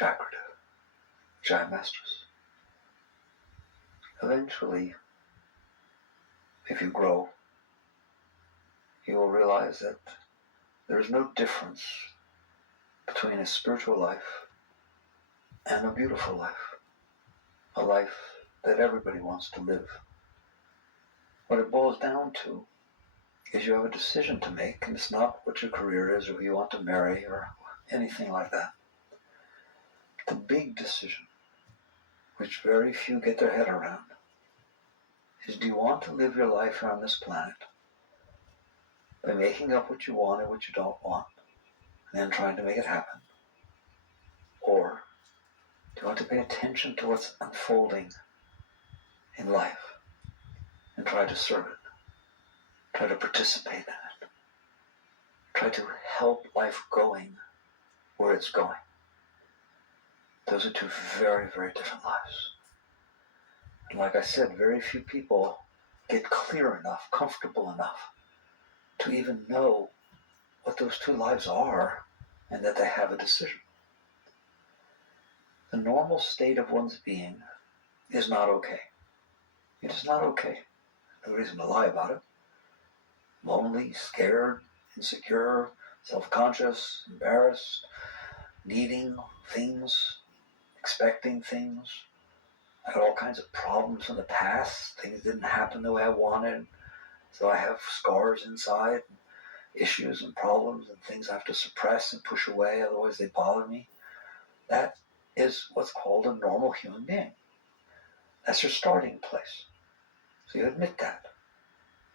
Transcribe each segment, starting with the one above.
Chakradev, Giant Masters. Eventually, if you grow, you will realize that there is no difference between a spiritual life and a beautiful life, a life that everybody wants to live. What it boils down to is you have a decision to make, and it's not what your career is or who you want to marry or anything like that. The big decision, which very few get their head around, is do you want to live your life here on this planet by making up what you want and what you don't want, and then trying to make it happen? Or do you want to pay attention to what's unfolding in life and try to serve it, try to participate in it, try to help life going where it's going? Those are two very, very different lives. And like I said, very few people get clear enough, comfortable enough to even know what those two lives are and that they have a decision. The normal state of one's being is not okay. It is not okay. No reason to lie about it. Lonely, scared, insecure, self-conscious, embarrassed, needing things, expecting things. I had all kinds of problems in the past. Things didn't happen the way I wanted. So I have scars inside, issues and problems and things I have to suppress and push away, otherwise they bother me. That is what's called a normal human being. That's your starting place. So you admit that.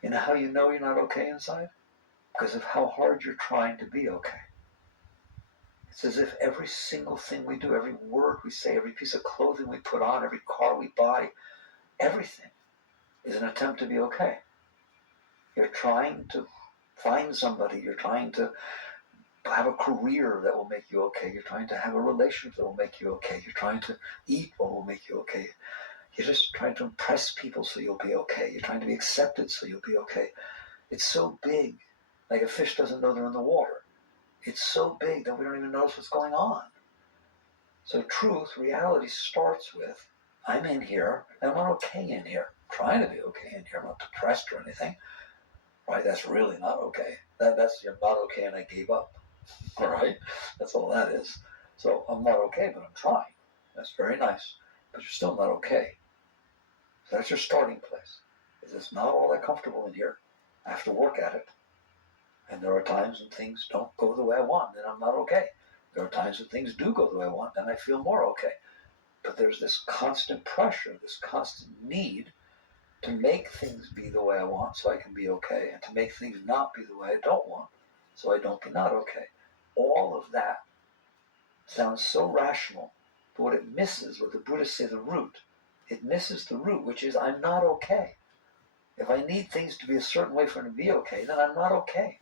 You know how you know you're not okay inside? Because of how hard you're trying to be okay. It's as if every single thing we do, every word we say, every piece of clothing we put on, every car we buy, everything is an attempt to be okay. You're trying to find somebody, you're trying to have a career that will make you okay, you're trying to have a relationship that will make you okay, you're trying to eat what will make you okay, you're just trying to impress people so you'll be okay, you're trying to be accepted so you'll be okay. It's so big, like a fish doesn't know they're in the water. It's so big that we don't even notice what's going on. So truth, reality starts with, I'm in here, and I'm not okay in here. I'm trying to be okay in here, I'm not depressed or anything. Right, that's really not okay. That's you're not okay and I gave up. All right, that's all that is. So I'm not okay, but I'm trying. That's very nice, but you're still not okay. So that's your starting place. It's not all that comfortable in here. I have to work at it. And there are times when things don't go the way I want, and I'm not okay. There are times when things do go the way I want, and I feel more okay. But there's this constant pressure, this constant need to make things be the way I want so I can be okay, and to make things not be the way I don't want so I don't be not okay. All of that sounds so rational, but what it misses, what the Buddhists say the root, it misses the root, which is I'm not okay. If I need things to be a certain way for them to be okay, then I'm not okay.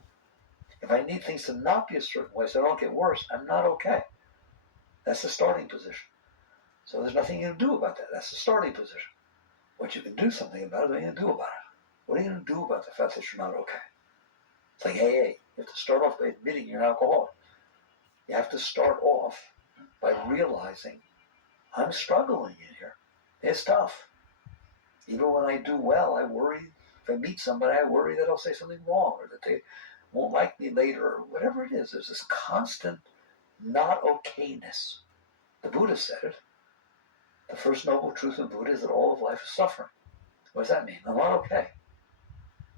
If I need things to not be a certain way so I don't get worse, I'm not okay. That's the starting position. So there's nothing you can do about that. That's the starting position. What you can do something about it, what are you going to do about it? What are you going to do about the fact that you're not okay? It's like, hey, you have to start off by admitting you're an alcoholic. You have to start off by realizing I'm struggling in here. It's tough. Even when I do well, I worry. If I meet somebody, I worry that I'll say something wrong or that they won't like me later or whatever it is. There's this constant not okayness. The Buddha said it. The first noble truth of Buddha is that all of life is suffering. What does that mean? I'm not okay.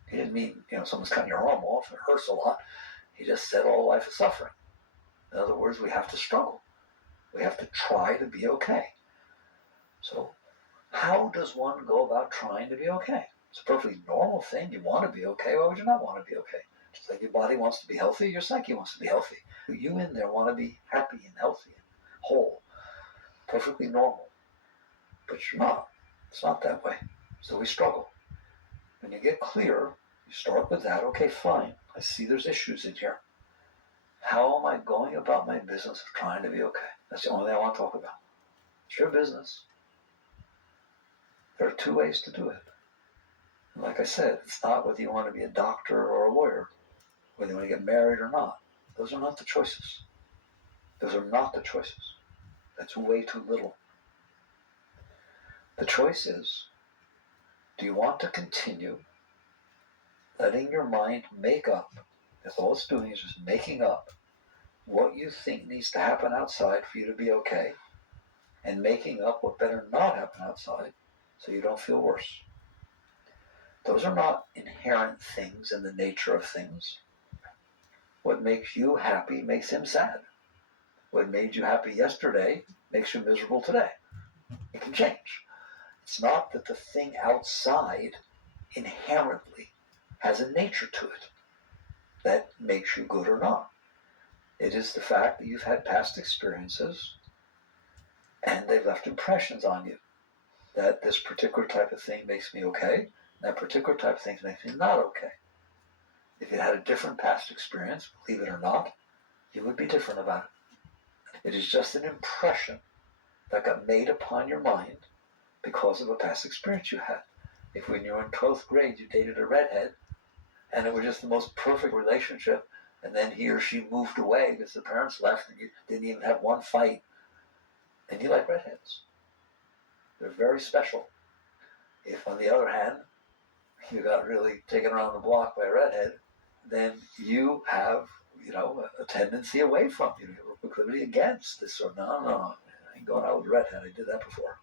He didn't mean, someone's cutting your arm off, it hurts a lot. He just said all life is suffering. In other words, we have to struggle. We have to try to be okay. So how does one go about trying to be okay? It's a perfectly normal thing. You want to be okay. Why would you not want to be okay? Just like your body wants to be healthy, your psyche wants to be healthy. You in there want to be happy and healthy and whole. Perfectly normal. But you're not. It's not that way. So we struggle. When you get clear, you start with that. Okay, fine. I see there's issues in here. How am I going about my business of trying to be okay? That's the only thing I want to talk about. It's your business. There are two ways to do it. And like I said, it's not whether you want to be a doctor or a lawyer, whether you want to get married or not. Those are not the choices. Those are not the choices. That's way too little. The choice is, do you want to continue letting your mind make up, because all it's doing is just making up what you think needs to happen outside for you to be okay, and making up what better not happen outside so you don't feel worse. Those are not inherent things in the nature of things. What makes you happy makes him sad. What made you happy yesterday makes you miserable today. It can change. It's not that the thing outside inherently has a nature to it that makes you good or not. It is the fact that you've had past experiences and they've left impressions on you. That this particular type of thing makes me okay, that particular type of thing makes me not okay. If you had a different past experience, believe it or not, you would be different about it. It is just an impression that got made upon your mind because of a past experience you had. If when you were in 12th grade you dated a redhead and it was just the most perfect relationship, and then he or she moved away because the parents left and you didn't even have one fight, then you like redheads. They're very special. If, on the other hand, you got really taken around the block by a redhead, then you have, a tendency away from you. You have a proclivity against this sort of, no, I ain't going out with a redhead. I did that before.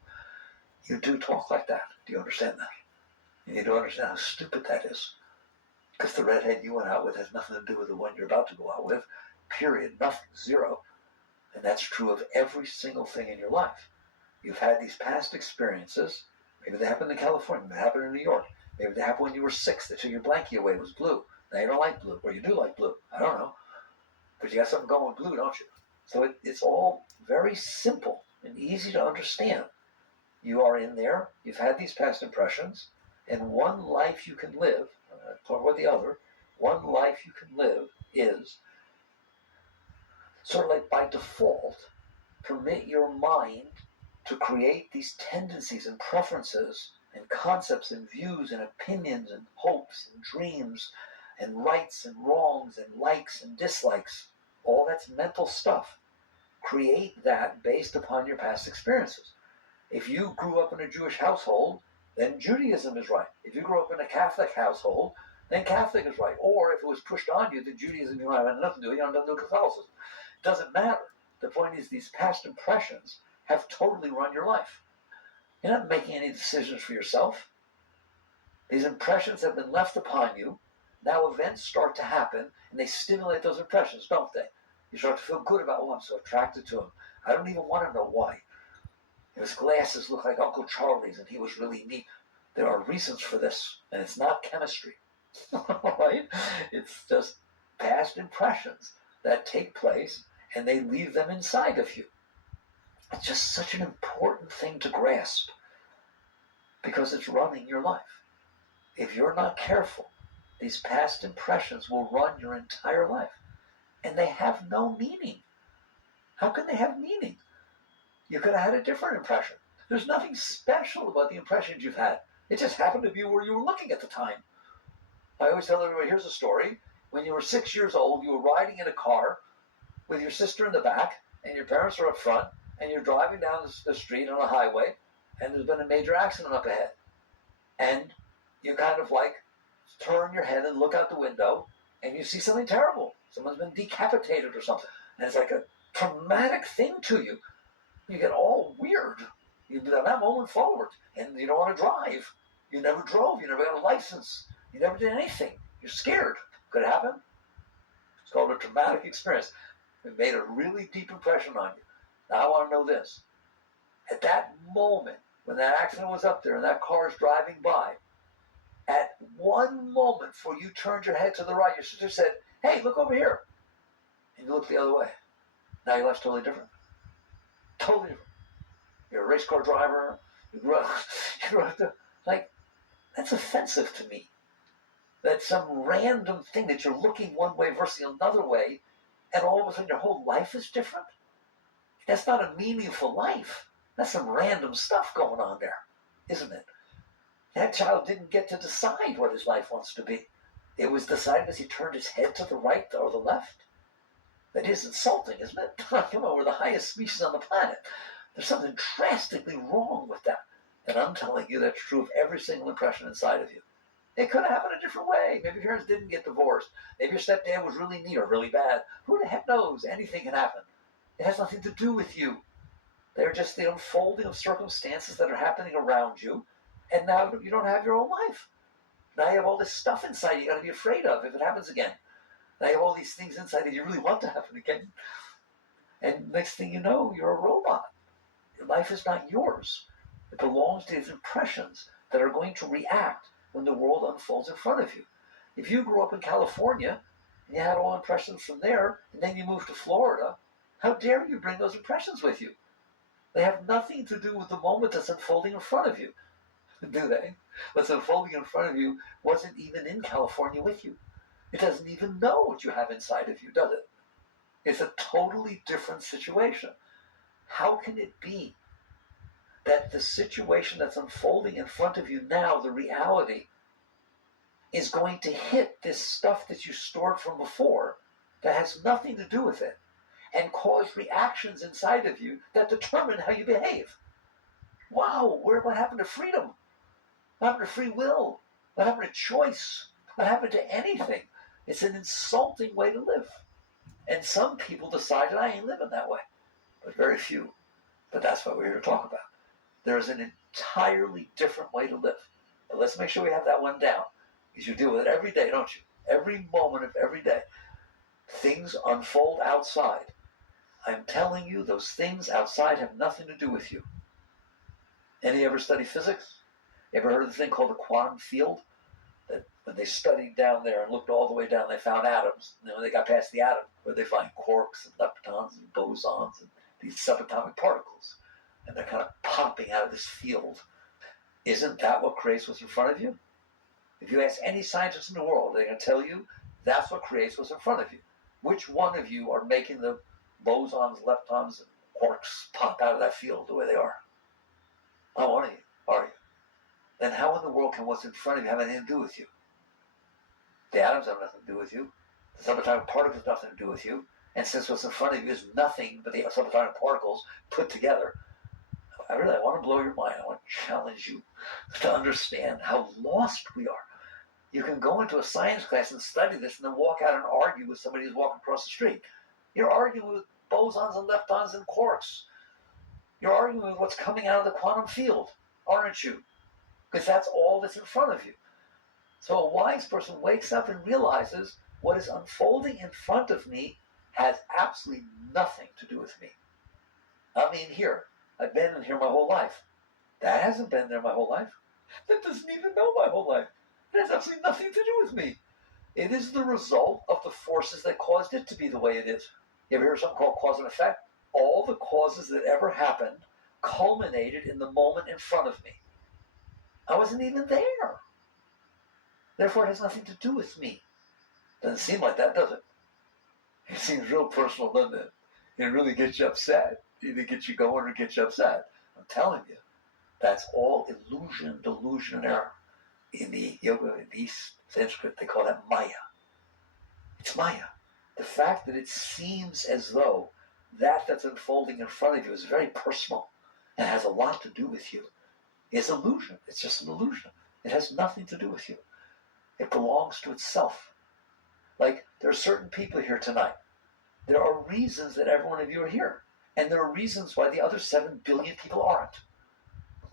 You do talk like that. Do you understand that? You need to understand how stupid that is. Because the redhead you went out with has nothing to do with the one you're about to go out with. Period. Nothing. Zero. And that's true of every single thing in your life. You've had these past experiences. Maybe they happened in California. Maybe they happened in New York. Maybe they happened when you were 6. They took your blankie away. It was blue. Now you don't like blue. Or you do like blue. I don't know. But you got something going with blue, don't you? So it's all very simple and easy to understand. You are in there. You've had these past impressions. And one life you can live, talk about the other, one life you can live is sort of like by default, permit your mind to create these tendencies and preferences and concepts and views and opinions and hopes and dreams and rights and wrongs and likes and dislikes. All that's mental stuff. Create that based upon your past experiences. If you grew up in a Jewish household, then Judaism is right. If you grew up in a Catholic household, then Catholic is right. Or if it was pushed on you that Judaism, you don't have nothing to do, you don't have to do Catholicism. It doesn't matter. The point is these past impressions have totally run your life. You're not making any decisions for yourself. These impressions have been left upon you. Now events start to happen, and they stimulate those impressions, don't they? You start to feel good about, I'm so attracted to him. I don't even want to know why. His glasses look like Uncle Charlie's, and he was really neat. There are reasons for this, and it's not chemistry, right? It's just past impressions that take place, and they leave them inside of you. It's just such an important thing to grasp, because it's running your life. If you're not careful, these past impressions will run your entire life, and they have no meaning. How can they have meaning? You could have had a different impression. There's nothing special about the impressions you've had. It just happened to be where you were looking at the time. I always tell everybody, here's a story. When you were 6 years old, you were riding in a car with your sister in the back, and your parents are up front, and you're driving down the street on a highway, and there's been a major accident up ahead. And you kind of like turn your head and look out the window, and you see something terrible. Someone's been decapitated or something. And it's like a traumatic thing to you. You get all weird. You do that moment forward, and you don't want to drive. You never drove. You never got a license. You never did anything. You're scared. Could it happen? It's called a traumatic experience. It made a really deep impression on you. Now I want to know this. At that moment, when that accident was up there and that car is driving by, at one moment before you turned your head to the right, your sister said, hey, look over here. And you look the other way. Now your life's totally different. Totally different. You're a race car driver. You grew up like, that's offensive to me. That's some random thing that you're looking one way versus another way, and all of a sudden your whole life is different. That's not a meaningful life. That's some random stuff going on there, isn't it? That child didn't get to decide what his life wants to be. It was decided as he turned his head to the right or the left. That is insulting, isn't it? Come on, we're the highest species on the planet. There's something drastically wrong with that. And I'm telling you that's true of every single impression inside of you. It could have happened a different way. Maybe your parents didn't get divorced. Maybe your stepdad was really neat or really bad. Who the heck knows? Anything can happen. It has nothing to do with you. They're just the unfolding of circumstances that are happening around you. And now you don't have your own life. Now you have all this stuff inside you got to be afraid of if it happens again. Now you have all these things inside that you really want to happen again. And next thing you know, you're a robot. Your life is not yours. It belongs to these impressions that are going to react when the world unfolds in front of you. If you grew up in California and you had all impressions from there, and then you moved to Florida, how dare you bring those impressions with you? They have nothing to do with the moment that's unfolding in front of you, do they? What's unfolding in front of you wasn't even in California with you. It doesn't even know what you have inside of you, does it? It's a totally different situation. How can it be that the situation that's unfolding in front of you now, the reality, is going to hit this stuff that you stored from before that has nothing to do with it and cause reactions inside of you that determine how you behave? Wow, what happened to freedom? What happened to free will? What happened to choice? What happened to anything? It's an insulting way to live. And some people decided, I ain't living that way. But very few. But that's what we're here to talk about. There is an entirely different way to live. But let's make sure we have that one down. Because you deal with it every day, don't you? Every moment of every day. Things unfold outside. I'm telling you, those things outside have nothing to do with you. Any ever study physics? You ever heard of the thing called the quantum field? That when they studied down there and looked all the way down, they found atoms. And then when they got past the atom, where they find quarks and leptons and bosons and these subatomic particles. And they're kind of popping out of this field. Isn't that what creates what's in front of you? If you ask any scientist in the world, they're going to tell you that's what creates what's in front of you. Which one of you are making the bosons, leptons, and quarks pop out of that field the way they are? Not one of you, are you? Then how in the world can what's in front of you have anything to do with you? The atoms have nothing to do with you. The subatomic particles have nothing to do with you. And since what's in front of you is nothing but the subatomic particles put together, I want to blow your mind. I want to challenge you to understand how lost we are. You can go into a science class and study this and then walk out and argue with somebody who's walking across the street. You're arguing with bosons and leptons and quarks. You're arguing with what's coming out of the quantum field, aren't you? Because that's all that's in front of you. So a wise person wakes up and realizes what is unfolding in front of me has absolutely nothing to do with me. I mean, here, I've been in here my whole life. That hasn't been there my whole life. That doesn't even know my whole life. It has absolutely nothing to do with me. It is the result of the forces that caused it to be the way it is. You ever hear something called cause and effect? All the causes that ever happened culminated in the moment in front of me. I wasn't even there. Therefore, it has nothing to do with me. Doesn't seem like that, does it? It seems real personal, doesn't it? It really gets you upset. It either gets you going or gets you upset. I'm telling you, that's all illusion, delusion, and error. In the yoga, in the East Sanskrit, they call that Maya. It's Maya. The fact that it seems as though that's unfolding in front of you is very personal and has a lot to do with you is illusion. It's just an illusion. It has nothing to do with you. It belongs to itself. Like, there are certain people here tonight. There are reasons that every one of you are here. And there are reasons why the other 7 billion people aren't.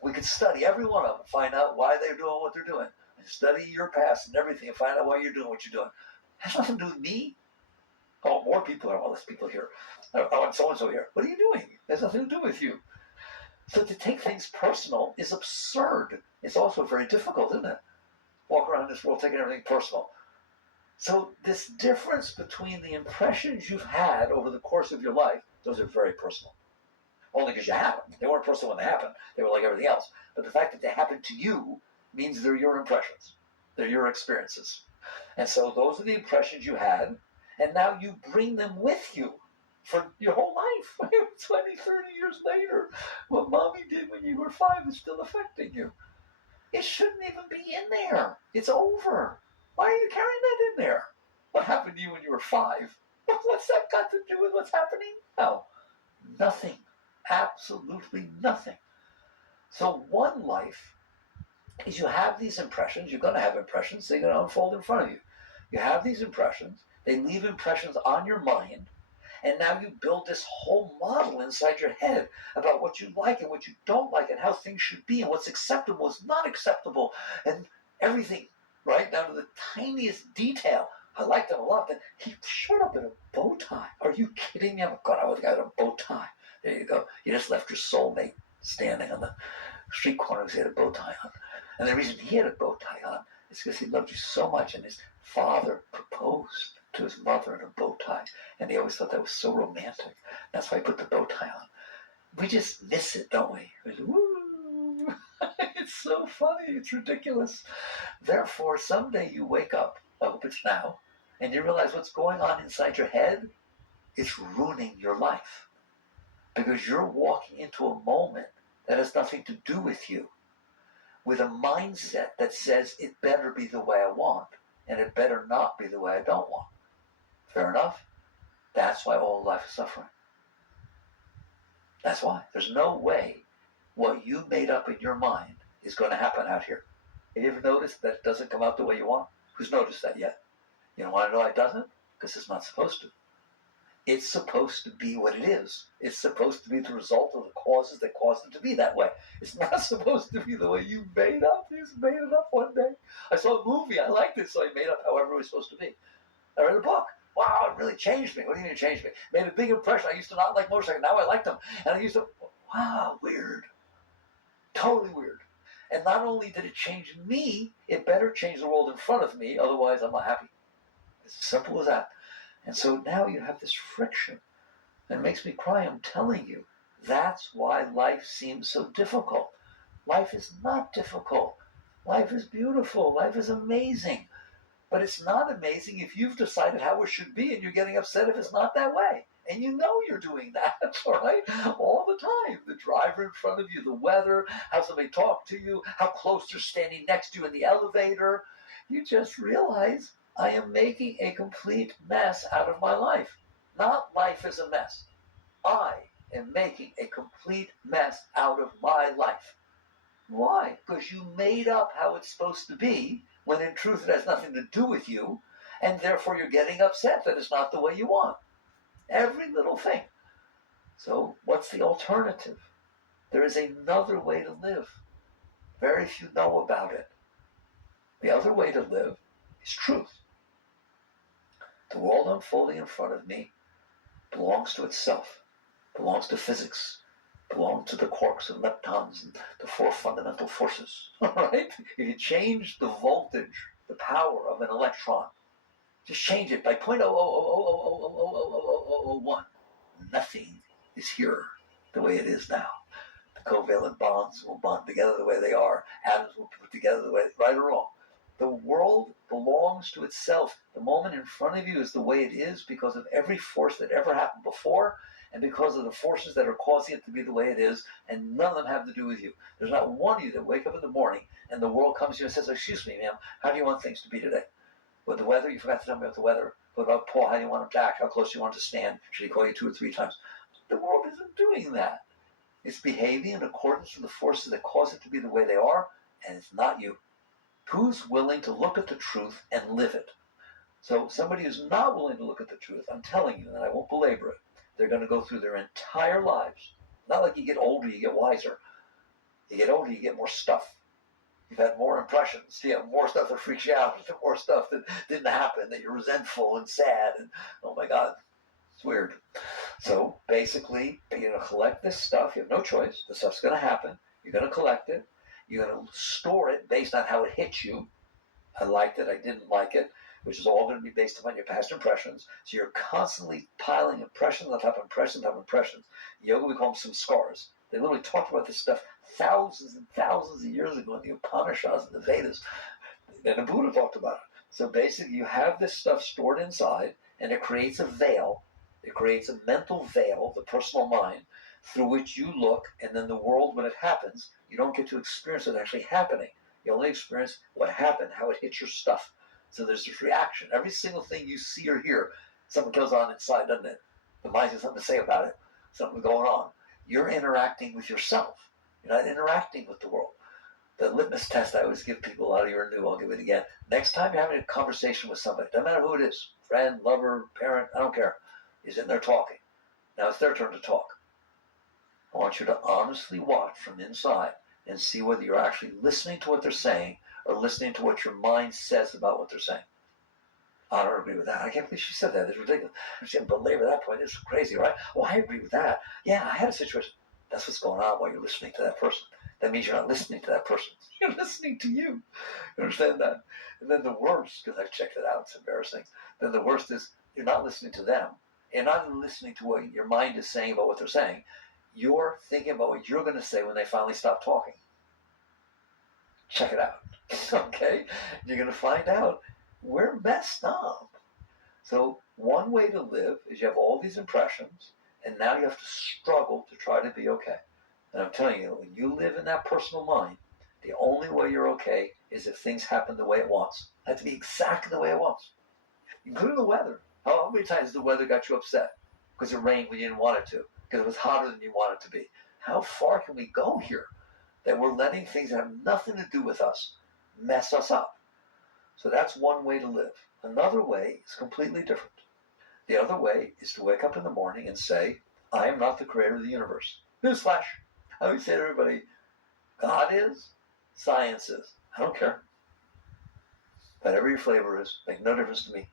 We could study every one of them, find out why they're doing what they're doing. And study your past and everything and find out why you're doing what you're doing. It has nothing to do with me. Oh, more people are, all less people here. Oh, and so-and-so here. What are you doing? It has nothing to do with you. So to take things personal is absurd. It's also very difficult, isn't it? Walk around this world taking everything personal. So this difference between the impressions you've had over the course of your life, those are very personal. Only because you had them. They weren't personal when they happened. They were like everything else. But the fact that they happened to you means they're your impressions. They're your experiences. And so those are the impressions you had, and now you bring them with you for your whole life. 20, 30 years later, what mommy did when you were 5 is still affecting you. It shouldn't even be in there. It's over. Why are you carrying that in there? What happened to you when you were 5? What's that got to do with what's happening? No, nothing. Absolutely nothing. So one life is you have these impressions. You're going to have impressions. They're going to unfold in front of you. You have these impressions. They leave impressions on your mind. And now you build this whole model inside your head about what you like and what you don't like and how things should be and what's acceptable, what's not acceptable, and everything, right down to the tiniest detail. I liked him a lot. Then he showed up in a bow tie. Are you kidding me? Oh God, I would have got a bow tie. There you go. You just left your soulmate standing on the street corner because he had a bow tie on. And the reason he had a bow tie on is because he loved you so much, and his father proposed to his mother in a bow tie, and he always thought that was so romantic. That's why he put the bow tie on. We just miss it, don't we? Woo! It's so funny. It's ridiculous. Therefore, someday you wake up, I hope it's now, and you realize what's going on inside your head is ruining your life. Because you're walking into a moment that has nothing to do with you, with a mindset that says it better be the way I want, and it better not be the way I don't want. Fair enough? That's why all life is suffering. That's why. There's no way what you made up in your mind is going to happen out here. Have you ever noticed that it doesn't come out the way you want? Who's noticed that yet? You know why I know it doesn't? Because it's not supposed to. It's supposed to be what it is. It's supposed to be the result of the causes that caused it to be that way. It's not supposed to be the way you made up. You just made it up one day. I saw a movie. I liked it, so I made up however it was supposed to be. I read a book. Wow, it really changed me. What do you mean it changed me? Made a big impression. I used to not like motorcycles. Now I like them. And I used to, wow, weird. Totally weird. And not only did it change me, it better change the world in front of me. Otherwise, I'm not happy. It's as simple as that. And so now you have this friction. And it makes me cry. I'm telling you. That's why life seems so difficult. Life is not difficult. Life is beautiful. Life is amazing. But it's not amazing if you've decided how it should be and you're getting upset if it's not that way. And you know you're doing that, all right? All the time. The driver in front of you, the weather, how somebody talked to you, how close they're standing next to you in the elevator. You just realize I am making a complete mess out of my life. Not life is a mess. I am making a complete mess out of my life. Why? Because you made up how it's supposed to be, when in truth it has nothing to do with you, and therefore you're getting upset that it's not the way you want. Every little thing. So what's the alternative? There is another way to live. Very few know about it. The other way to live is truth. The world unfolding in front of me belongs to itself, belongs to physics, belongs to the quarks and leptons and the four fundamental forces. All right? If you change the voltage, the power of an electron, just change it by 0.000000001. Nothing is here the way it is now. The covalent bonds will bond together the way they are. Atoms will put together the way, right or wrong. The world belongs to itself. The moment in front of you is the way it is because of every force that ever happened before and because of the forces that are causing it to be the way it is, and none of them have to do with you. There's not one of you that wake up in the morning and the world comes to you and says, excuse me, ma'am, how do you want things to be today? With the weather, you forgot to tell me about the weather. What about Paul? How do you want him to act? How close do you want him to stand? Should he call you 2 or 3 times? The world isn't doing that. It's behaving in accordance with the forces that cause it to be the way they are, and it's not you. Who's willing to look at the truth and live it? So somebody who's not willing to look at the truth, I'm telling you, and I won't belabor it, they're going to go through their entire lives. Not like you get older, you get wiser. You get older, you get more stuff. You've had more impressions. You have more stuff that freaks you out. More stuff that didn't happen, that you're resentful and sad. And oh my God, it's weird. So basically, you're going to collect this stuff. You have no choice. The stuff's going to happen. You're going to collect it. You're going to store it based on how it hits you. I liked it. I didn't like it, which is all going to be based upon your past impressions. So you're constantly piling impressions on top of impressions on top of impressions. In yoga, we call them some scars. They literally talked about this stuff thousands and thousands of years ago in the Upanishads and the Vedas. And the Buddha talked about it. So basically, you have this stuff stored inside, and it creates a veil. It creates a mental veil, the personal mind, through which you look, and then the world, when it happens, you don't get to experience it actually happening. You only experience what happened, how it hits your stuff. So there's this reaction. Every single thing you see or hear Something goes on inside, doesn't it? The mind has something to say about it. Something's going on. You're interacting with yourself. You're not interacting with the world. The litmus test I always give people, a lot of you are new, I'll give it again. Next time you're having a conversation with somebody, doesn't matter who it is, friend, lover, parent, I don't care, is in there talking. Now it's their turn to talk. I want you to honestly watch from inside and see whether you're actually listening to what they're saying or listening to what your mind says about what they're saying. I don't agree with that. I can't believe she said that. It's ridiculous. She didn't belabor that point. It's crazy, right? Well, I agree with that. Yeah, I had a situation. That's what's going on while you're listening to that person. That means you're not listening to that person. You're listening to you. You understand that? And then the worst, because I've checked it out, it's embarrassing. Then the worst is you're not listening to them. You're not even listening to what your mind is saying about what they're saying. You're thinking about what you're going to say when they finally stop talking. Check it out. Okay? You're going to find out we're messed up. So one way to live is you have all these impressions, and now you have to struggle to try to be okay. And I'm telling you, when you live in that personal mind, the only way you're okay is if things happen the way it wants. It has to be exactly the way it wants. Including the weather. How many times the weather got you upset? Because it rained when you didn't want it to. Because it was hotter than you want it to be. How far can we go here? That we're letting things that have nothing to do with us mess us up. So that's one way to live. Another way is completely different. The other way is to wake up in the morning and say, I am not the creator of the universe. Newsflash. I always say to everybody, God is, science is. I don't care. Whatever your flavor is, makes no difference to me.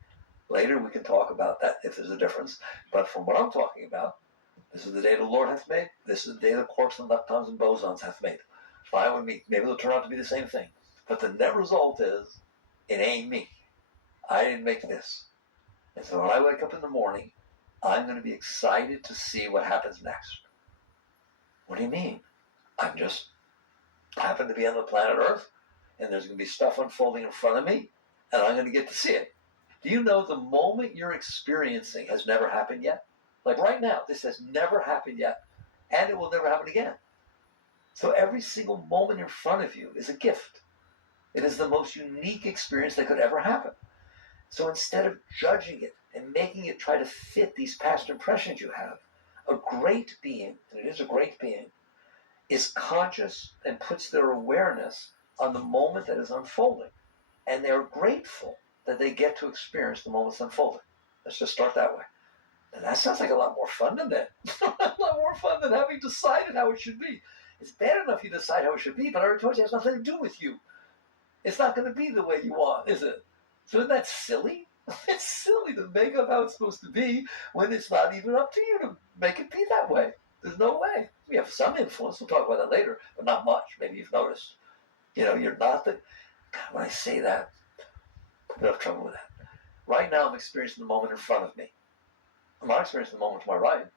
Later we can talk about that if there's a difference. But from what I'm talking about, this is the day the Lord hath made. This is the day the quarks and leptons and bosons hath made. Fine with me. Maybe it'll turn out to be the same thing. But the net result is, it ain't me. I didn't make this. And so when I wake up in the morning, I'm going to be excited to see what happens next. What do you mean? I'm just happen to be on the planet Earth, and there's going to be stuff unfolding in front of me, and I'm going to get to see it. Do you know the moment you're experiencing has never happened yet? Like right now, this has never happened yet, and it will never happen again. So every single moment in front of you is a gift. It is the most unique experience that could ever happen. So instead of judging it and making it try to fit these past impressions you have, a great being, and it is a great being, is conscious and puts their awareness on the moment that is unfolding. And they're grateful that they get to experience the moment that's unfolding. Let's just start that way. And that sounds like a lot more fun than that. A lot more fun than having decided how it should be. It's bad enough you decide how it should be, but I already told you it has nothing to do with you. It's not going to be the way you want, is it? So isn't that silly? It's silly to make up how it's supposed to be when it's not even up to you to make it be that way. There's no way. We have some influence. We'll talk about that later, but not much. Maybe you've noticed. You're not the... God, when I say that, I have trouble with that. Right now, I'm experiencing the moment in front of me. I'm not experiencing the moment to my right. I'm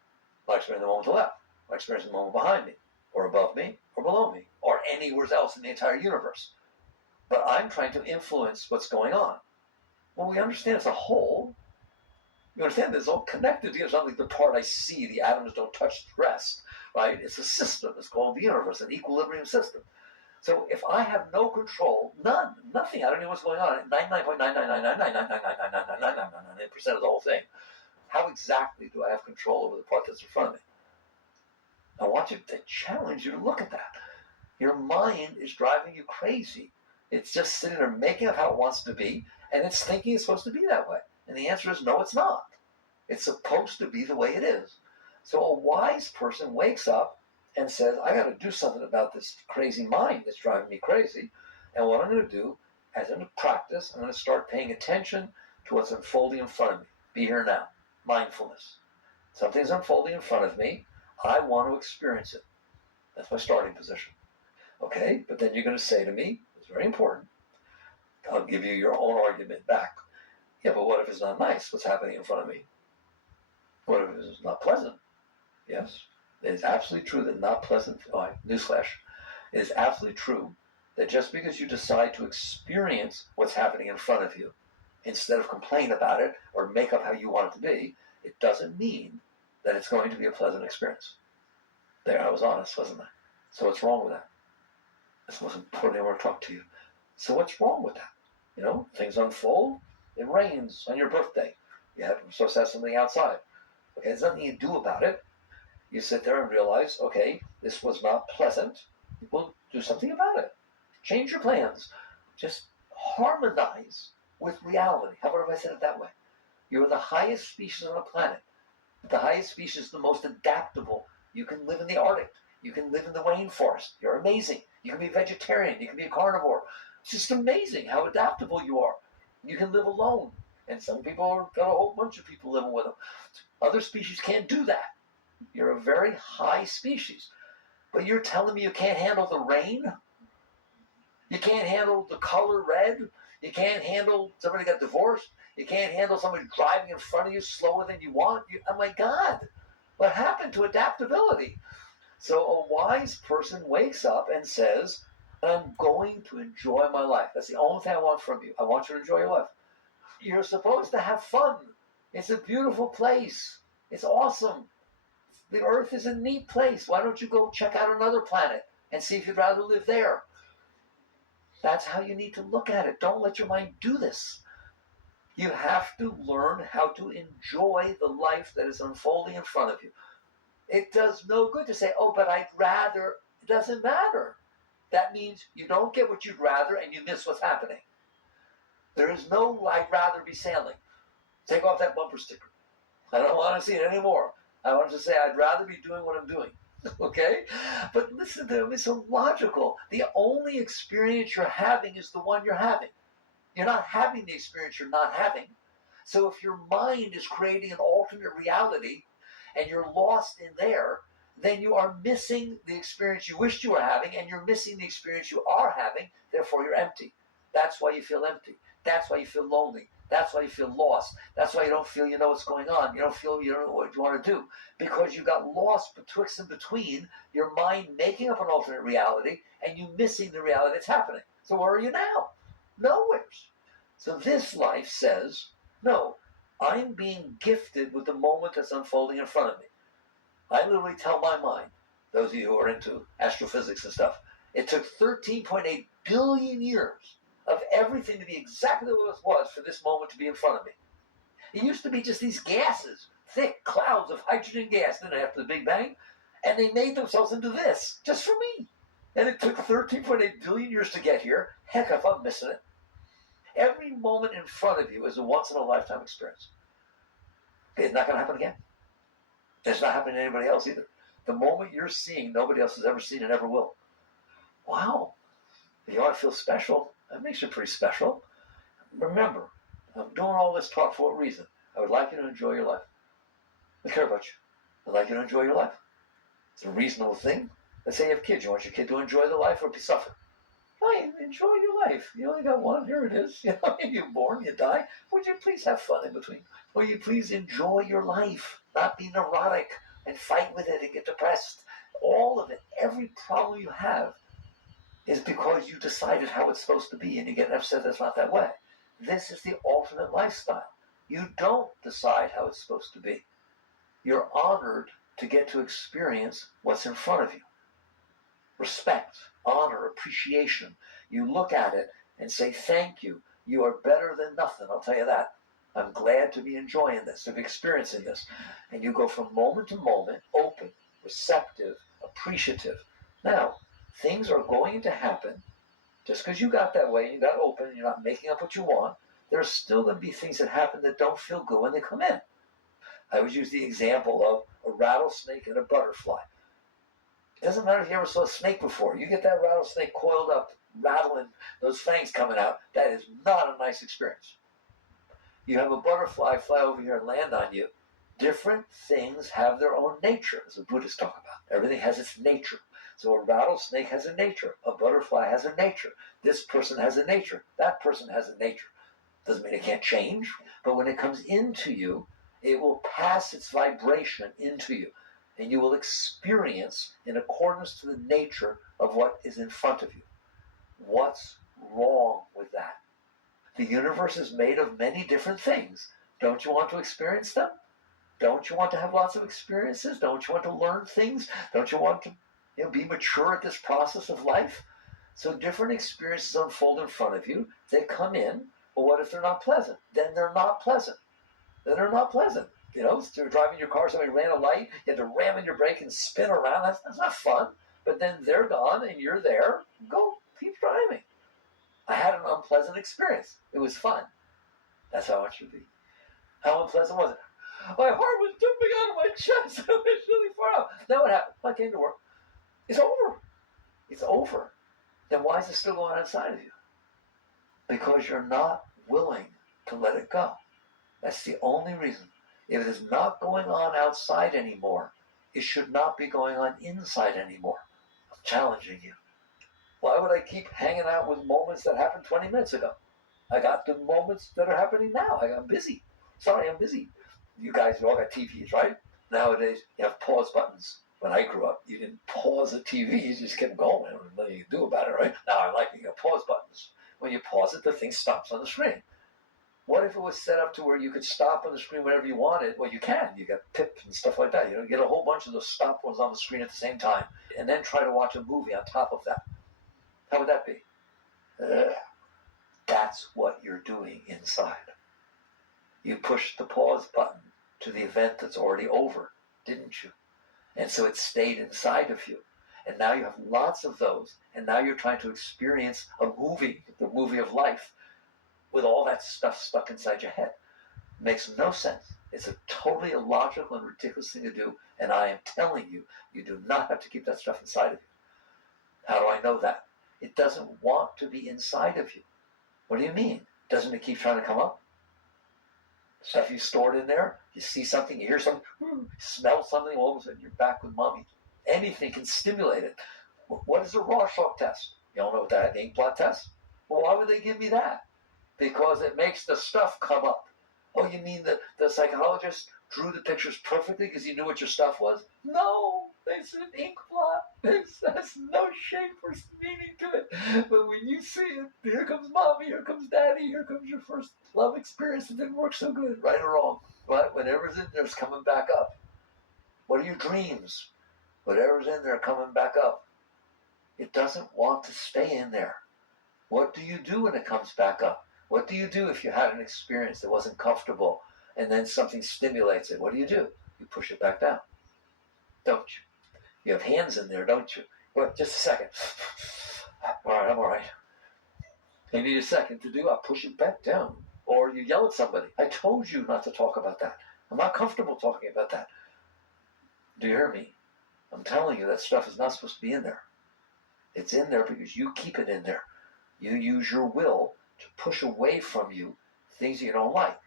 not experiencing the moment to the left. I'm experiencing the moment behind me, or above me, or below me, or anywhere else in the entire universe. But I'm trying to influence what's going on. Well, we understand it's a whole. You understand it's all connected together. It's not like the part I see, the atoms don't touch the rest, right? It's a system. It's called the universe, an equilibrium system. So if I have no control, nothing, I don't know what's going on, 99.99999999999% of the whole thing, how exactly do I have control over the part that's in front of me? I want you to challenge you to look at that. Your mind is driving you crazy. It's just sitting there making up how it wants to be, and it's thinking it's supposed to be that way. And the answer is no, it's not. It's supposed to be the way it is. So a wise person wakes up and says, I got to do something about this crazy mind that's driving me crazy. And what I'm going to do, as a practice, I'm going to start paying attention to what's unfolding in front of me. Be here now. Mindfulness. Something's unfolding in front of me. I want to experience it. That's my starting position. Okay? But then you're going to say to me, it's very important, I'll give you your own argument back. Yeah, but what if it's not nice? What's happening in front of me? What if it's not pleasant? Yes. It is absolutely true that not pleasant, newsflash, it is absolutely true that just because you decide to experience what's happening in front of you, instead of complain about it or make up how you want it to be, it doesn't mean that it's going to be a pleasant experience. There, I was honest, wasn't I? So what's wrong with that? That's the most important thing I want to talk to you. So what's wrong with that? Things unfold. It rains on your birthday. You're supposed to have something outside. Okay, there's nothing you do about it. You sit there and realize, okay, this was not pleasant. Well, do something about it. Change your plans. Just harmonize with reality. How about if I said it that way? You're the highest species on the planet. The highest species is the most adaptable. You can live in the Arctic. You can live in the rainforest. You're amazing. You can be a vegetarian. You can be a carnivore. It's just amazing how adaptable you are. You can live alone. And some people got a whole bunch of people living with them. Other species can't do that. You're a very high species. But you're telling me you can't handle the rain? You can't handle the color red? You can't handle somebody got divorced? You can't handle somebody driving in front of you slower than you want? Oh my God, what happened to adaptability? So a wise person wakes up and says, I'm going to enjoy my life. That's the only thing I want from you. I want you to enjoy your life. You're supposed to have fun. It's a beautiful place. It's awesome. The Earth is a neat place. Why don't you go check out another planet and see if you'd rather live there? That's how you need to look at it. Don't let your mind do this. You have to learn how to enjoy the life that is unfolding in front of you. It does no good to say, oh, but I'd rather. It doesn't matter. That means you don't get what you'd rather and you miss what's happening. There is no I'd rather be sailing. Take off that bumper sticker. I don't want to see it anymore. I want to say I'd rather be doing what I'm doing. Okay? But listen to them, it's illogical. The only experience you're having is the one you're having. You're not having the experience you're not having. So if your mind is creating an alternate reality and you're lost in there, then you are missing the experience you wished you were having, and you're missing the experience you are having, therefore you're empty. That's why you feel empty. That's why you feel lonely. That's why you feel lost. That's why you don't feel you know what's going on. You don't feel you don't know what you want to do. Because you got lost betwixt and between your mind making up an alternate reality and you missing the reality that's happening. So where are you now? Nowheres. So this life says, no, I'm being gifted with the moment that's unfolding in front of me. I literally tell my mind, those of you who are into astrophysics and stuff, it took 13.8 billion years of everything to be exactly what it was for this moment to be in front of me. It used to be just these gases, thick clouds of hydrogen gas, then after the Big Bang, and they made themselves into this, just for me. And it took 13.8 billion years to get here. Heck, if I'm missing it. Every moment in front of you is a once-in-a-lifetime experience. It's not going to happen again. It's not happening to anybody else either. The moment you're seeing, nobody else has ever seen and ever will. Wow. If you want to feel special, that makes you pretty special. Remember, I'm doing all this talk for a reason. I would like you to enjoy your life. I care about you. I'd like you to enjoy your life. It's a reasonable thing. Let's say you have kids. You want your kid to enjoy the life or be suffer? No, enjoy your life. You only got one. Here it is. You know, you're born, you die. Would you please have fun in between? Will you please enjoy your life? Not be neurotic and fight with it and get depressed. All of it, every problem you have is because you decided how it's supposed to be and you get upset that's not that way. This is the alternate lifestyle. You don't decide how it's supposed to be. You're honored to get to experience what's in front of you. Respect, honor, appreciation. You look at it and say, thank you. You are better than nothing, I'll tell you that. I'm glad to be enjoying this, to be experiencing this. And you go from moment to moment, open, receptive, appreciative. Now, things are going to happen. Just because you got that way, you got open, and you're not making up what you want, there's still going to be things that happen that don't feel good when they come in. I would use the example of a rattlesnake and a butterfly. It doesn't matter if you ever saw a snake before. You get that rattlesnake coiled up, rattling, those fangs coming out. That is not a nice experience. You have a butterfly fly over here and land on you. Different things have their own nature, as the Buddhists talk about. Everything has its nature. So a rattlesnake has a nature. A butterfly has a nature. This person has a nature. That person has a nature. Doesn't mean it can't change, but when it comes into you, it will pass its vibration into you, and you will experience in accordance to the nature of what is in front of you. What's wrong with that? The universe is made of many different things. Don't you want to experience them? Don't you want to have lots of experiences? Don't you want to learn things? Don't you want to be mature at this process of life? So different experiences unfold in front of you. They come in. Well, what if they're not pleasant? Then they're not pleasant. then they're not pleasant. You know, so you're driving your car, somebody ran a light, you had to ram in your brake and spin around. That's not fun. But then they're gone and you're there. Go, keep driving. I had an unpleasant experience. It was fun. That's how it should be. How unpleasant was it? My heart was jumping out of my chest. It was really far out. Then what happened? I came to work. It's over. It's over. Then why is it still going on inside of you? Because you're not willing to let it go. That's the only reason. If it is not going on outside anymore, it should not be going on inside anymore. I'm challenging you. Why would I keep hanging out with moments that happened 20 minutes ago? I got the moments that are happening now. I'm busy. Sorry, I'm busy. You guys all got TVs, right? Nowadays, you have pause buttons. When I grew up, you didn't pause the TV. You just kept going. There was nothing you could do about it, right? Now I like you got pause buttons. When you pause it, the thing stops on the screen. What if it was set up to where you could stop on the screen whenever you wanted? Well, you can. You got PIP and stuff like that. You know, get a whole bunch of those stop ones on the screen at the same time, and then try to watch a movie on top of that. How would that be? That's what you're doing inside. You pushed the pause button to the event that's already over, didn't you? And so it stayed inside of you. And now you have lots of those. And now you're trying to experience a movie, the movie of life, with all that stuff stuck inside your head. It makes no sense. It's a totally illogical and ridiculous thing to do. And I am telling you, you do not have to keep that stuff inside of you. How do I know that? It doesn't want to be inside of you. What do you mean? Doesn't it keep trying to come up? Stuff you stored in there, you see something, you hear something, you smell something, all of a sudden you're back with mommy. Anything can stimulate it. What is a Rorschach test? You don't know what that ink blot test? Well, why would they give me that? Because it makes the stuff come up. Oh, you mean that the psychologist drew the pictures perfectly because he knew what your stuff was? No, they said ink blot. It has no shape or meaning to it. But when you see it, here comes mommy, here comes daddy, here comes your first love experience. It didn't work so good, right or wrong. But whatever's in there's coming back up. What are your dreams? Whatever's in there coming back up. It doesn't want to stay in there. What do you do when it comes back up? What do you do if you had an experience that wasn't comfortable and then something stimulates it? What do? You push it back down, don't you? You have hands in there, don't you? Well, just a second. All right, I'm all right. You need a second to do, I'll push it back down. Or you yell at somebody. I told you not to talk about that. I'm not comfortable talking about that. Do you hear me? I'm telling you that stuff is not supposed to be in there. It's in there because you keep it in there. You use your will to push away from you things you don't like.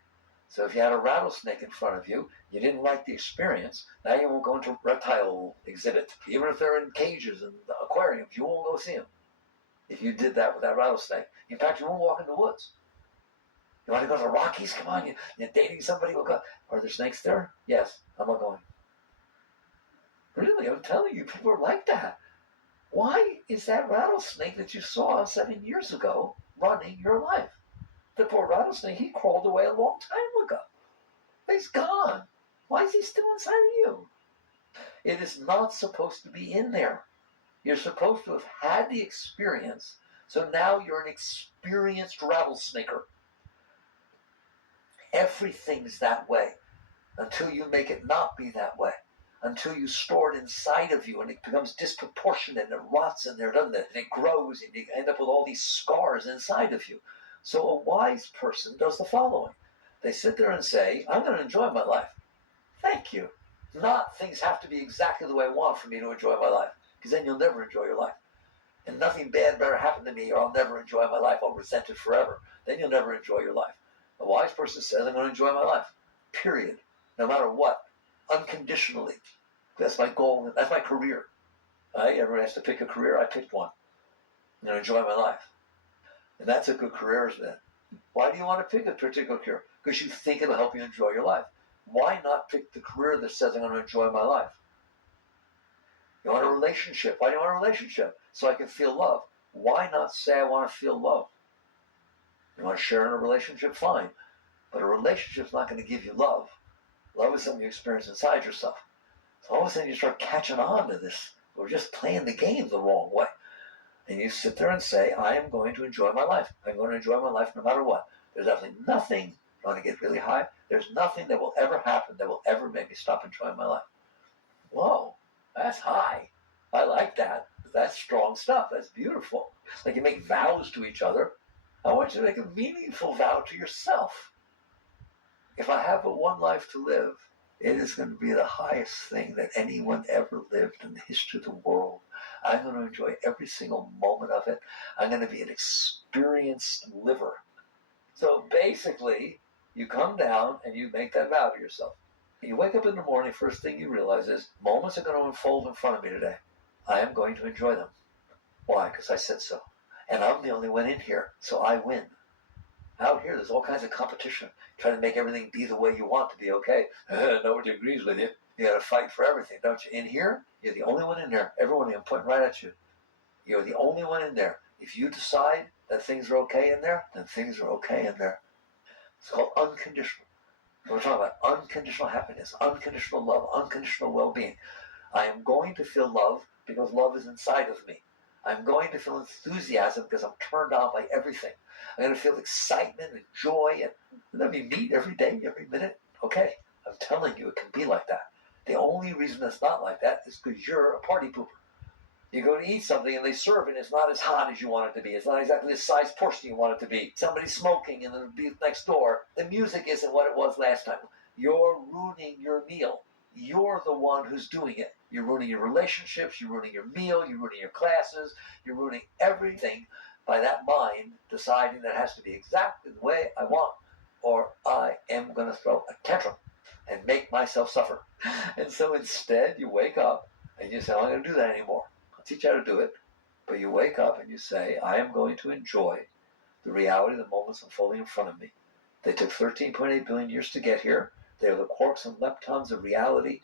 So if you had a rattlesnake in front of you, you didn't like the experience, now you won't go into a reptile exhibit. Even if they're in cages and aquariums, you won't go see them. If you did that with that rattlesnake. In fact, you won't walk in the woods. You want to go to the Rockies? Come on, you're dating somebody. We'll go. Are there snakes there? Yes, I'm not going. Really, I'm telling you, people are like that. Why is that rattlesnake that you saw 7 years ago running your life? The poor rattlesnake, he crawled away a long time ago. He's gone. Why is he still inside of you? It is not supposed to be in there. You're supposed to have had the experience, so now you're an experienced rattlesnaker. Everything's that way until you make it not be that way. Until you store it inside of you and it becomes disproportionate and it rots in there, doesn't it? And it grows and you end up with all these scars inside of you. So a wise person does the following. They sit there and say, I'm going to enjoy my life. Thank you. Not things have to be exactly the way I want for me to enjoy my life, because then you'll never enjoy your life. And nothing bad better happen to me or I'll never enjoy my life. I'll resent it forever. Then you'll never enjoy your life. A wise person says, I'm going to enjoy my life. Period. No matter what. Unconditionally. That's my goal. That's my career. Everyone has to pick a career. I picked one. I'm going to enjoy my life. And that's a good career, isn't it? Why do you want to pick a particular career? Because you think it'll help you enjoy your life. Why not pick the career that says I'm going to enjoy my life? You want a relationship. Why do you want a relationship? So I can feel love. Why not say I want to feel love? You want to share in a relationship? Fine. But a relationship's not going to give you love. Love is something you experience inside yourself. So all of a sudden you start catching on to this. We're just playing the game the wrong way. And you sit there and say, I am going to enjoy my life. I'm going to enjoy my life no matter what. There's absolutely nothing want to get really high? There's nothing that will ever happen that will ever make me stop enjoying my life. Whoa, that's high. I like that. That's strong stuff. That's beautiful. Like you make vows to each other. I want you to make a meaningful vow to yourself. If I have but one life to live, it is going to be the highest thing that anyone ever lived in the history of the world. I'm going to enjoy every single moment of it. I'm going to be an experienced liver. So basically, you come down and you make that vow to yourself. You wake up in the morning, first thing you realize is moments are going to unfold in front of me today. I am going to enjoy them. Why? Because I said so. And I'm the only one in here, so I win. Out here, there's all kinds of competition, trying to make everything be the way you want to be okay. Nobody agrees with you. You got to fight for everything, don't you? In here, you're the only one in there. Everyone is pointing right at you. You're the only one in there. If you decide that things are okay in there, then things are okay in there. It's called unconditional. We're talking about unconditional happiness, unconditional love, unconditional well-being. I am going to feel love because love is inside of me. I'm going to feel enthusiasm because I'm turned on by everything. I'm going to feel excitement and joy and let me meet every day, every minute. Okay, I'm telling you, it can be like that. The only reason it's not like that is because you're a party pooper. You go to eat something and they serve it, and it's not as hot as you want it to be. It's not exactly the size portion you want it to be. Somebody's smoking and it'll be next door. The music isn't what it was last time. You're ruining your meal. You're the one who's doing it. You're ruining your relationships, you're ruining your meal, you're ruining your classes, you're ruining everything by that mind deciding that it has to be exactly the way I want, or I am going to throw a tantrum and make myself suffer. And so instead, you wake up and you say, I'm not going to do that anymore. I'll teach you how to do it. But you wake up and you say, I am going to enjoy the reality of the moments unfolding in front of me. They took 13.8 billion years to get here. They're the quarks and leptons of reality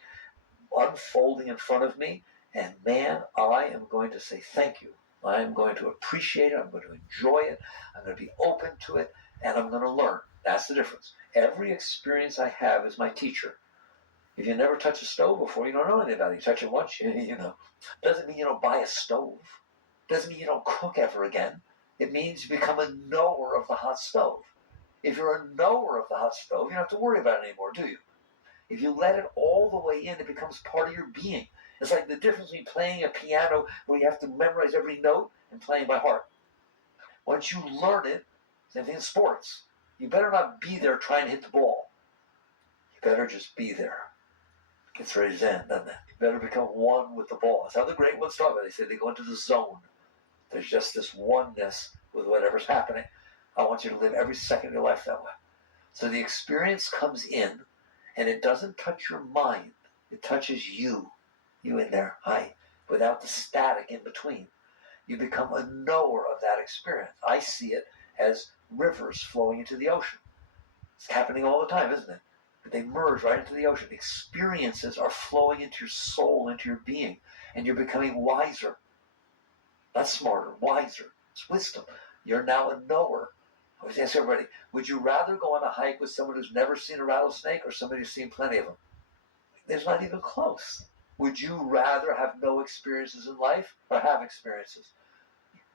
unfolding in front of me. And man, I am going to say thank you. I am going to appreciate it. I'm going to enjoy it. I'm going to be open to it. And I'm going to learn. That's the difference. Every experience I have is my teacher. If you never touched a stove before, you don't know anything about it. You touch it once, you know. Doesn't mean you don't buy a stove. Doesn't mean you don't cook ever again. It means you become a knower of the hot stove. If you're a knower of the hot stove, you don't have to worry about it anymore, do you? If you let it all the way in, it becomes part of your being. It's like the difference between playing a piano where you have to memorize every note and playing by heart. Once you learn it, same thing in sports. You better not be there trying to hit the ball. You better just be there. It gets ready to end, doesn't it? You better become one with the ball. That's how the great ones talk about it. They say they go into the zone. There's just this oneness with whatever's happening. I want you to live every second of your life that way. So the experience comes in, and it doesn't touch your mind. It touches you. You in there, I, without the static in between. You become a knower of that experience. I see it as rivers flowing into the ocean. It's happening all the time, isn't it? They merge right into the ocean. Experiences are flowing into your soul, into your being, and you're becoming wiser. Not smarter, wiser. It's wisdom. You're now a knower. I always ask everybody, would you rather go on a hike with someone who's never seen a rattlesnake or somebody who's seen plenty of them? There's not even close. Would you rather have no experiences in life or have experiences?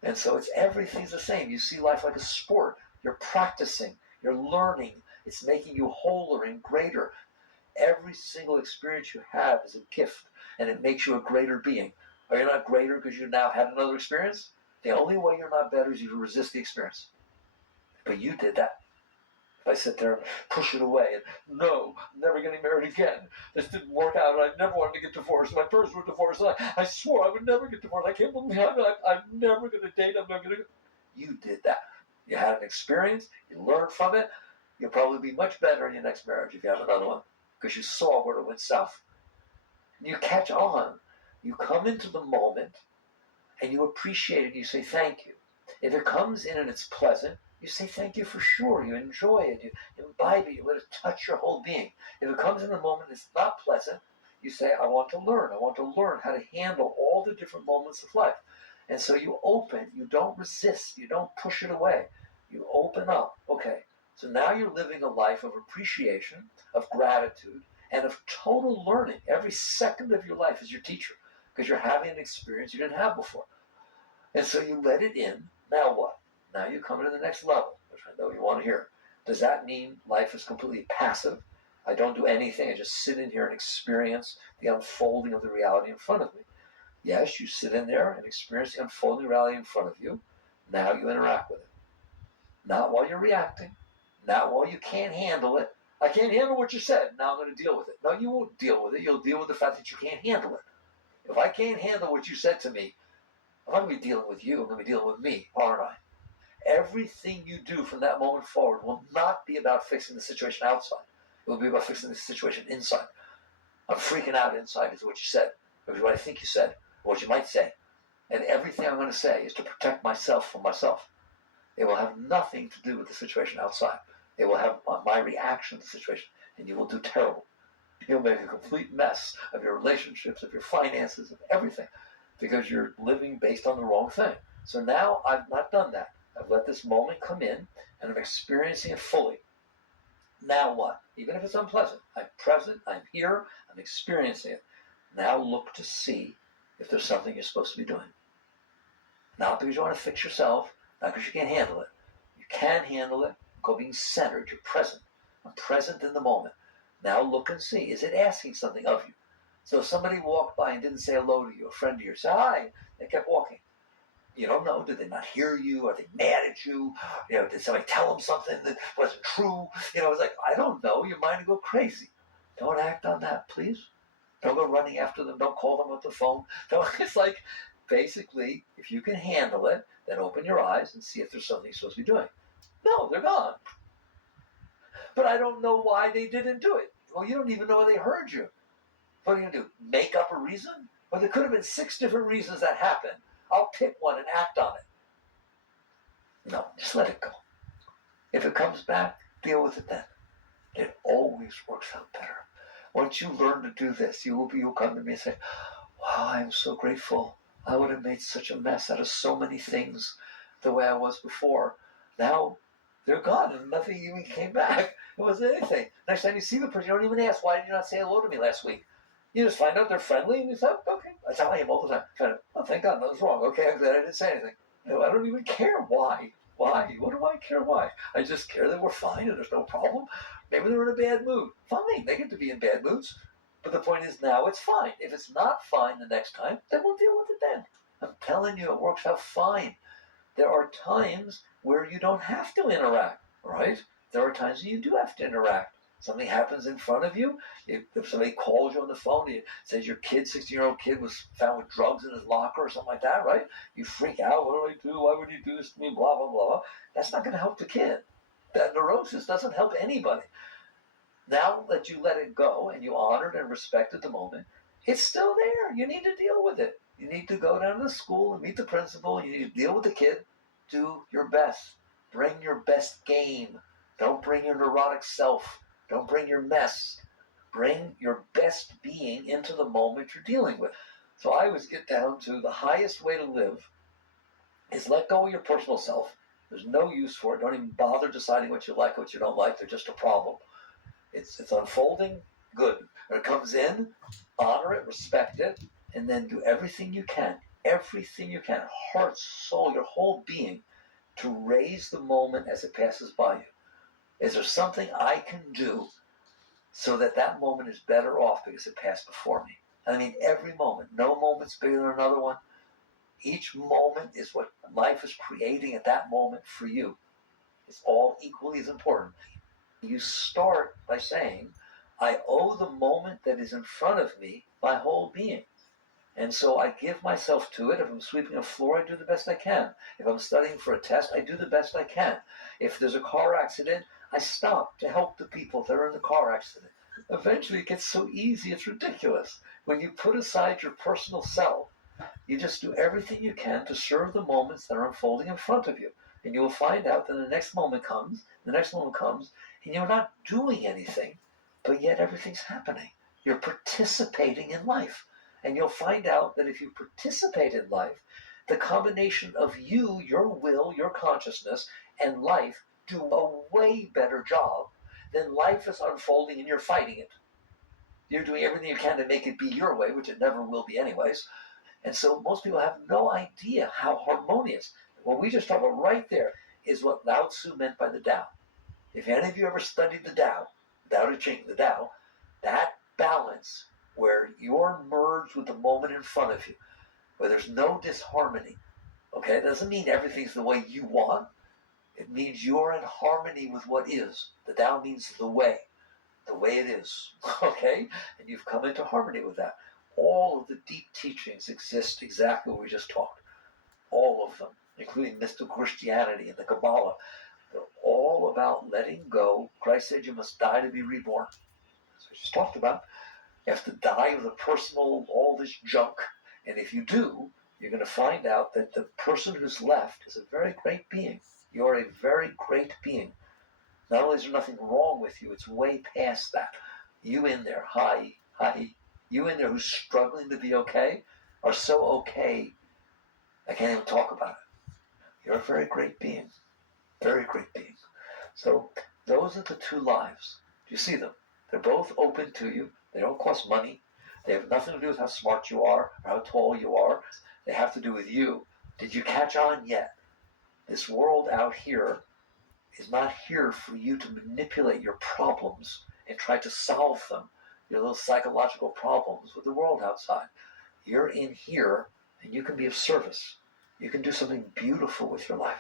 And so it's everything's the same. You see life like a sport. You're practicing. You're learning. It's making you wholer and greater. Every single experience you have is a gift, and it makes you a greater being. Are you not greater because you now had another experience? The only way you're not better is you resist the experience. But you did that. If I sit there and push it away and no, I'm never getting married again. This didn't work out. I never wanted to get divorced. My parents were divorced. I swore I would never get divorced. I can't believe I'm never going to date. I'm never going to. You did that. You had an experience. You learned from it. You'll probably be much better in your next marriage if you have another one because you saw where it went south. You catch on. You come into the moment and you appreciate it and you say thank you. If it comes in and it's pleasant, you say thank you for sure. You enjoy it. You imbibe it. You let it touch your whole being. If it comes in a moment and it's not pleasant, you say, I want to learn. I want to learn how to handle all the different moments of life. And so you open. You don't resist. You don't push it away. You open up. Okay, so now you're living a life of appreciation, of gratitude, and of total learning. Every second of your life is your teacher because you're having an experience you didn't have before. And so you let it in. Now what? Now you come to the next level, which I know you want to hear. Does that mean life is completely passive? I don't do anything. I just sit in here and experience the unfolding of the reality in front of me. Yes, you sit in there and experience the unfolding reality in front of you. Now you interact with it. Not while you're reacting. Not while you can't handle it. I can't handle what you said. Now I'm going to deal with it. No, you won't deal with it. You'll deal with the fact that you can't handle it. If I can't handle what you said to me, I'm not going to be dealing with you. I'm going to be dealing with me, aren't I? Everything you do from that moment forward will not be about fixing the situation outside. It will be about fixing the situation inside. I'm freaking out inside is what you said, or what I think you said, or what you might say. And everything I'm going to say is to protect myself from myself. It will have nothing to do with the situation outside. It will have my reaction to the situation, and you will do terrible. You'll make a complete mess of your relationships, of your finances, of everything, because you're living based on the wrong thing. So now I've not done that. I've let this moment come in, and I'm experiencing it fully. Now what? Even if it's unpleasant, I'm present, I'm here, I'm experiencing it. Now look to see if there's something you're supposed to be doing. Not because you want to fix yourself, not because you can't handle it. You can handle it. Go being centered. You're present. I'm present in the moment. Now look and see. Is it asking something of you? So if somebody walked by and didn't say hello to you, a friend of yours, say hi, they kept walking. You don't know. Did they not hear you? Are they mad at you? Did somebody tell them something that wasn't true? It's like, I don't know. Your mind will go crazy. Don't act on that, please. Don't go running after them. Don't call them with the phone. It's like, basically, if you can handle it, then open your eyes and see if there's something you're supposed to be doing. No, they're gone. But I don't know why they didn't do it. Well, you don't even know they heard you. What are you going to do? Make up a reason? Well, there could have been 6 different reasons that happened. I'll pick one and act on it. No, just let it go. If it comes back, deal with it then. It always works out better. Once you learn to do this, you'll come to me and say, wow, I'm so grateful. I would have made such a mess out of so many things the way I was before. Now they're gone and nothing even came back. It wasn't anything. Next time you see the person, you don't even ask, why did you not say hello to me last week? You just find out they're friendly and you say, okay. That's how I am all the time. Oh, thank God, nothing's wrong. Okay, I'm glad I didn't say anything. I don't even care why. Why? What do I care why? I just care that we're fine and there's no problem. Maybe they're in a bad mood. Fine, they get to be in bad moods. But the point is now it's fine. If it's not fine the next time, then we'll deal with it then. I'm telling you, it works out fine. There are times where you don't have to interact, right? There are times when you do have to interact. Something happens in front of you. If somebody calls you on the phone, it says your kid, 16-year-old kid, was found with drugs in his locker or something like that, right? You freak out. What do I do? Why would you do this to me? Blah, blah, blah. That's not going to help the kid. That neurosis doesn't help anybody. Now that you let it go and you honored and respected the moment, it's still there. You need to deal with it. You need to go down to the school and meet the principal. You need to deal with the kid. Do your best. Bring your best game. Don't bring your neurotic self. Don't bring your mess. Bring your best being into the moment you're dealing with. So I always get down to the highest way to live is let go of your personal self. There's no use for it. Don't even bother deciding what you like, what you don't like. They're just a problem. It's unfolding, good. When it comes in, honor it, respect it, and then do everything you can, heart, soul, your whole being, to raise the moment as it passes by you. Is there something I can do so that moment is better off because it passed before me? I mean, every moment. No moment's bigger than another one. Each moment is what life is creating at that moment for you. It's all equally as important. You start by saying, I owe the moment that is in front of me my whole being. And so I give myself to it. If I'm sweeping a floor, I do the best I can. If I'm studying for a test, I do the best I can. If there's a car accident, I stop to help the people that are in the car accident. Eventually it gets so easy, it's ridiculous. When you put aside your personal self, you just do everything you can to serve the moments that are unfolding in front of you. And you will find out that the next moment comes, and you're not doing anything, but yet everything's happening. You're participating in life. And you'll find out that if you participate in life, the combination of you, your will, your consciousness, and life do a way better job than life is unfolding and you're fighting it. You're doing everything you can to make it be your way, which it never will be anyways. And so most people have no idea how harmonious. What we just talked about right there is what Lao Tzu meant by the Tao. If any of you ever studied the Tao Te Ching, the Tao, that balance where you're merged with the moment in front of you, where there's no disharmony, okay? It doesn't mean everything's the way you want. It means you're in harmony with what is. The Tao means the way it is, okay? And you've come into harmony with that. All of the deep teachings exist exactly what we just talked. All of them, including mystical Christianity and the Kabbalah. They're all about letting go. Christ said you must die to be reborn. That's what we just talked about. You have to die of the personal, all this junk. And if you do, you're going to find out that the person who's left is a very great being. You're a very great being. Not only is there nothing wrong with you, it's way past that. You in there, hi, you in there who's struggling to be okay, are so okay, I can't even talk about it. You're a very great being. Very great being. So those are the two lives. Do you see them? They're both open to you. They don't cost money. They have nothing to do with how smart you are or how tall you are. They have to do with you. Did you catch on yet? This world out here is not here for you to manipulate your problems and try to solve them, your little psychological problems with the world outside. You're in here and you can be of service. You can do something beautiful with your life.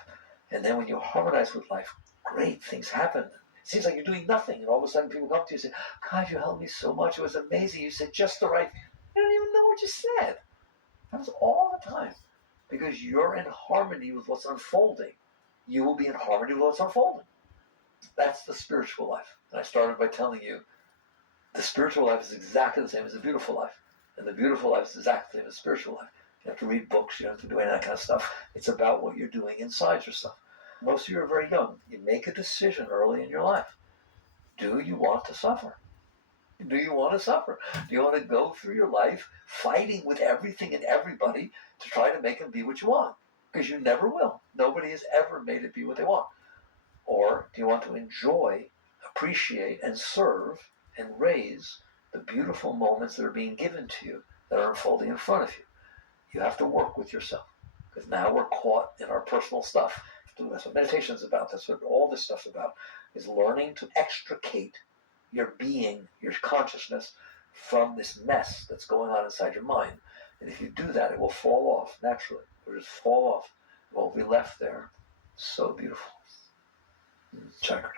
And then when you harmonize with life, great things happen. It seems like you're doing nothing, and all of a sudden people come to you and say, God, you helped me so much. It was amazing. You said just the right thing. You don't even know what you said. It happens all the time. Because you're in harmony with what's unfolding. You will be in harmony with what's unfolding. That's the spiritual life. And I started by telling you, the spiritual life is exactly the same as the beautiful life. And the beautiful life is exactly the same as the spiritual life. You have to read books, you don't have to do any of that kind of stuff. It's about what you're doing inside yourself. Most of you are very young. You make a decision early in your life. Do you want to suffer? Do you want to suffer? Do you want to go through your life fighting with everything and everybody to try to make them be what you want? Because you never will. Nobody has ever made it be what they want. Or do you want to enjoy, appreciate, and serve and raise the beautiful moments that are being given to you that are unfolding in front of you? You have to work with yourself. Because now we're caught in our personal stuff. That's what meditation is about. That's what all this stuff's about, is learning to extricate your being, your consciousness, from this mess that's going on inside your mind. And if you do that, it will fall off naturally. It will just fall off. It won't be left there. So beautiful. Chakra.